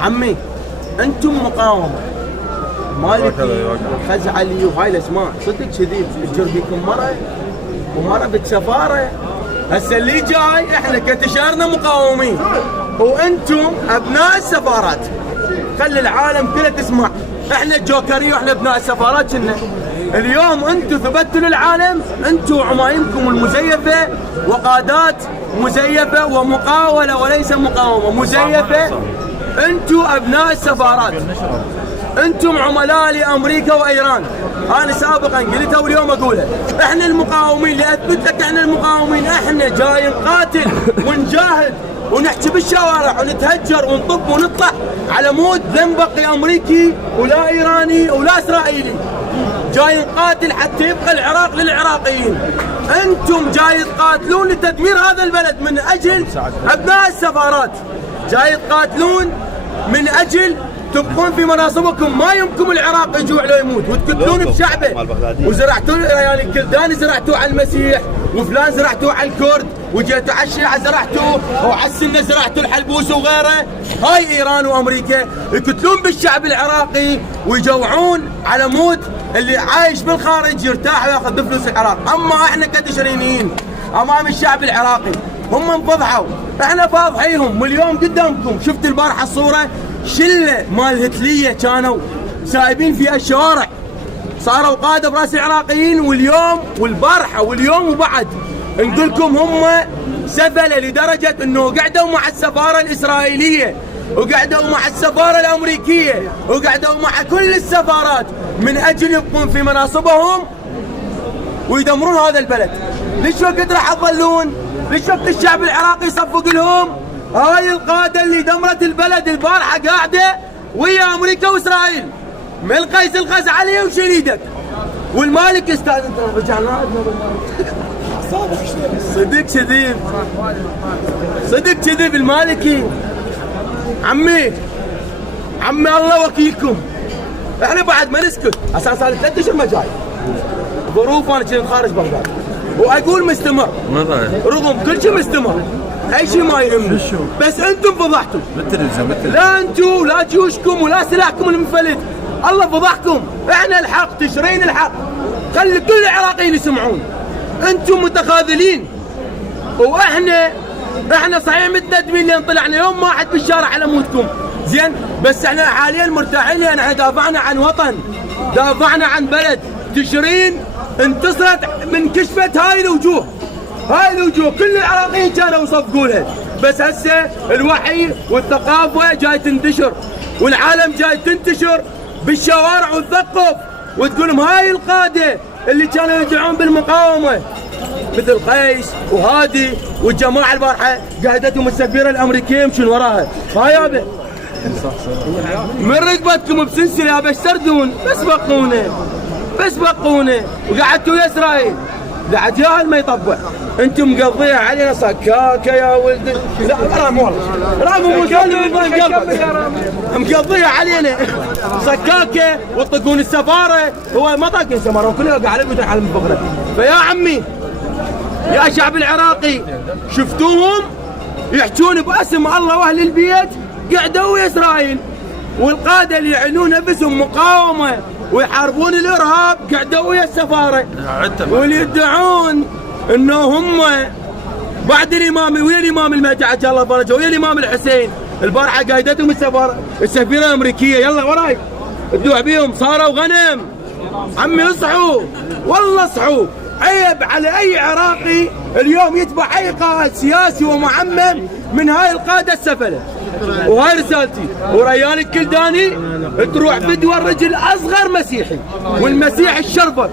عمي انتم مقاومه مالكي خزعلي وهاي الاسماء صدق كذي تجر بيكم مره ومره بسفاره. هسه اللي جاي احنا كتشارنا مقاومين وانتم ابناء السفارات. خلي العالم كله تسمع احنا الجوكريه واحنا ابناء السفارات. كنا اليوم انتم ثبتوا للعالم انتم وعمايمكم المزيفه وقادات مزيفه ومقاوله وليس مقاومه مزيفه. انتم ابناء السفارات، انتم عملاء لامريكا وايران. انا سابقا قلتها واليوم اقولها، احنا المقاومين لاثبت لك احنا المقاومين. احنا جاي نقاتل ونجاهد ونحكي بالشوارع ونتهجر ونطب ونطلع على مود لن بقي امريكي ولا ايراني ولا اسرائيلي. جاي نقاتل حتى يبقى العراق للعراقيين. انتم جاي تقاتلون لتدمير هذا البلد من اجل ابناء السفارات. جاي تقاتلون من اجل تبقون في مناصبكم. ما يمكم العراق يجوع لو يموت وتقتلون بشعبه. وزرعتوا يعني الكرداني زرعتوه على المسيح وفلان زرعتوه على الكرد وجيتوا على الشيعة زرعتوه وعلى السنة زرعتوا الحلبوس وغيره. هاي ايران وامريكا يقتلون بالشعب العراقي ويجوعون على مود اللي عايش بالخارج يرتاح وياخذ بفلوس العراق. اما احنا كتشرينيين امام الشعب العراقي هم انفضحوا، احنا فاضحيهم. واليوم قدامكم شفت البارحه الصوره شله مال هتليه كانوا سايبين فيها الشوارع، صاروا قاده براس العراقيين. واليوم والبارحه واليوم وبعد نقول لكم هم سفله لدرجه انه قعدوا مع السفاره الاسرائيليه وقعدوا مع السفاره الامريكيه وقعدوا مع كل السفارات من اجل يبقون في مناصبهم ويدمرون هذا البلد. ليش وقت راح تظلون؟ ليش وقت الشعب العراقي يصفق لهم؟ هاي القاده اللي دمرت البلد البارحه قاعده ويا امريكا واسرائيل. من القيس الخزعلي وشيل ايدك والمالك استاذ. انت رجعنا صدق كذب، صدق كذب المالكي. عمي الله وكيلكم. احنا بعد ما نسكت اساسا صار 3 اشهر ما جاي ظروف. انا كنت خارج بغداد واقول مستمر رغم كل شيء مستمر، اي شيء ما يهمني. بس انتم فضحتوا لا انتم لا جيوشكم ولا سلاحكم المنفلت. الله فضحكم. احنا الحق تشرين الحق. خلي كل العراقيين يسمعون. انتم متخاذلين واحنا صحيح متندمين لان طلعنا يوم واحد بالشارع على موتكم زين. بس احنا حاليا مرتاحين لان احنا دافعنا عن وطن، دافعنا عن بلد. تشرين انتصرت من كشفت هاي الوجوه. كل العراقيين كانوا يصفقوا لها. بس هسه الوحي والثقافه جاي تنتشر والعالم جاي تنتشر بالشوارع وتثقف وتقول لهم هاي القاده اللي كانوا يدعون بالمقاومه مثل قيس وهادي والجماعه البارحه قاعدتهم السفيره الامريكيه يمشون وراها. هاي يابا من رقبتكم بسلسله يابا تردون. بس بقونا وقعدتوا يا اسرائيل قعد ياهل ما يطبع. انتم مقضيه علينا صكاكه يا ولد. لا رام والله رام مقضيه علينا صكاكه وتطقون السفاره. هو ما طاقين سماره كله قاعد على البيوت على المفقره. فيا عمي يا شعب العراقي شفتوهم يحجون باسم الله واهل البيت قعدوا ويا اسرائيل. والقاده اللي يعنون نفسهم مقاومه ويحاربون الارهاب قعدوا ويا السفاره. واللي يدعون انه هم بعد الامام ويا الامام المهدي عجل الله فرجه ويا الامام الحسين البارحه قايدتهم السفيره الامريكيه. يلا وراي ادوح بيهم صاروا غنم. عمي اصحوا والله اصحوا. عيب على اي عراقي اليوم يتبع اي قائد سياسي ومعمم من هاي القاده السفله. وهاي رسالتي. وريان الكلداني تروح فدوى الرجل اصغر مسيحي والمسيح الشرفه.